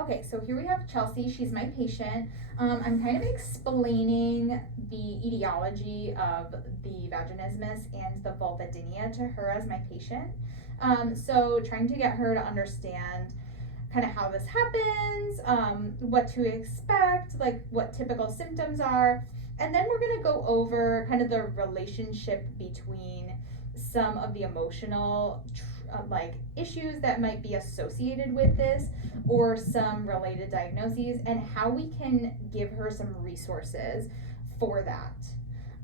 Okay, so here we have Chelsea. She's my patient. I'm kind of explaining the etiology of the vaginismus and the vulvodynia to her as my patient. So trying to get her to understand kind of how this happens, what to expect, like what typical symptoms are. And then we're going to go over kind of the relationship between some of the emotional like issues that might be associated with this or some related diagnoses and how we can give her some resources for that.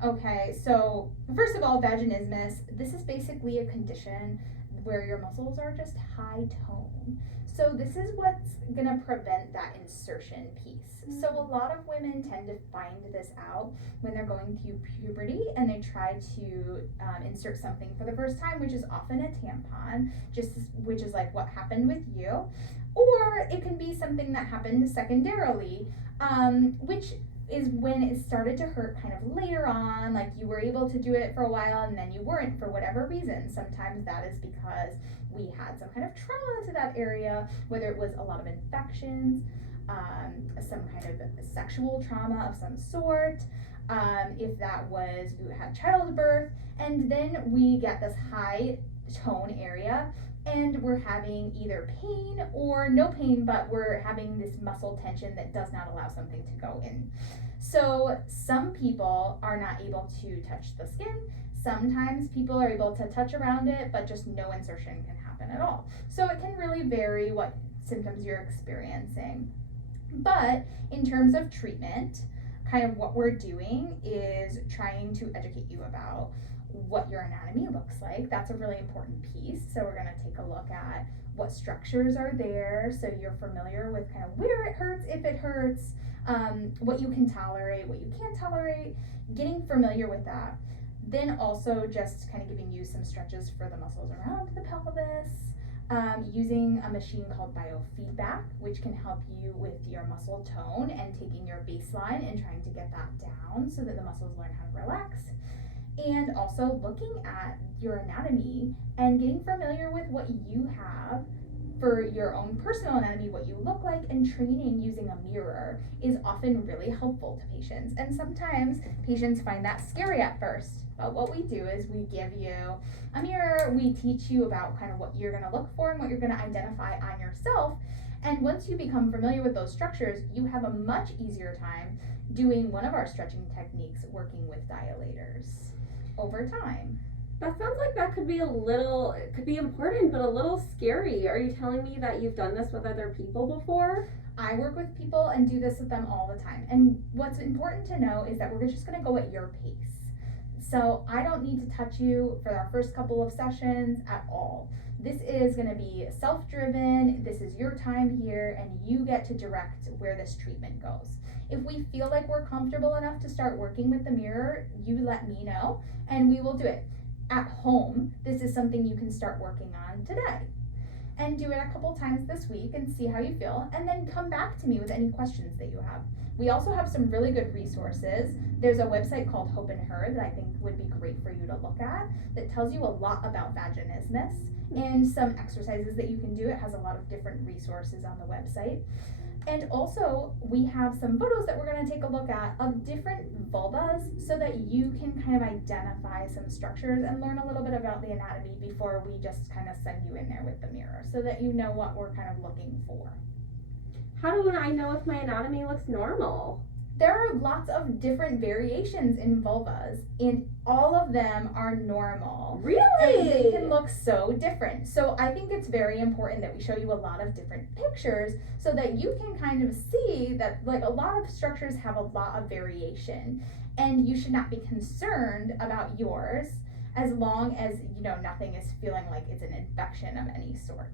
Okay, so first of all, vaginismus, this is basically a condition where your muscles are just high tone. So this is what's gonna prevent that insertion piece. So a lot of women tend to find this out when they're going through puberty and they try to insert something for the first time, which is often a tampon, which is like what happened with you. Or it can be something that happened secondarily, which is when it started to hurt kind of later on, like you were able to do it for a while and then you weren't for whatever reason. Sometimes that is because we had some kind of trauma to that area, whether it was a lot of infections, some kind of sexual trauma of some sort, if that was you had childbirth, and then we get this high tone area and we're having either pain or no pain, but we're having this muscle tension that does not allow something to go in. So some people are not able to touch the skin. Sometimes people are able to touch around it, but just no insertion can happen at all. So it can really vary what symptoms you're experiencing. But in terms of treatment, kind of what we're doing is trying to educate you about what your anatomy looks like. That's a really important piece. So we're going to take a look at what structures are there so you're familiar with kind of where it hurts, if it hurts, what you can tolerate, what you can't tolerate, getting familiar with that. Then also just kind of giving you some stretches for the muscles around the pelvis, using a machine called biofeedback, which can help you with your muscle tone and taking your baseline and trying to get that down so that the muscles learn how to relax. And also looking at your anatomy and getting familiar with what you have for your own personal anatomy, what you look like, and training using a mirror is often really helpful to patients. And sometimes patients find that scary at first. But what we do is we give you a mirror, we teach you about kind of what you're gonna look for and what you're gonna identify on yourself. And once you become familiar with those structures, you have a much easier time doing one of our stretching techniques, working with dilators over time. That sounds like that could be it could be important, but a little scary. Are you telling me that you've done this with other people before? I work with people and do this with them all the time. And what's important to know is that we're just gonna go at your pace. So I don't need to touch you for our first couple of sessions at all. This is gonna be self-driven, this is your time here, and you get to direct where this treatment goes. If we feel like we're comfortable enough to start working with the mirror, you let me know, and we will do it. At home, this is something you can start working on today. And do it a couple times this week and see how you feel, and then come back to me with any questions that you have. We also have some really good resources. There's a website called Hope and Her that I think would be great for you to look at that tells you a lot about vaginismus and some exercises that you can do. It has a lot of different resources on the website. And also, we have some photos that we're going to take a look at of different vulvas so that you can kind of identify some structures and learn a little bit about the anatomy before we just kind of send you in there with the mirror so that you know what we're kind of looking for. How do I know if my anatomy looks normal? There are lots of different variations in vulvas, and all of them are normal. Really? And they can look so different. So I think it's very important that we show you a lot of different pictures so that you can kind of see that like a lot of structures have a lot of variation, and you should not be concerned about yours as long as you know nothing is feeling like it's an infection of any sort.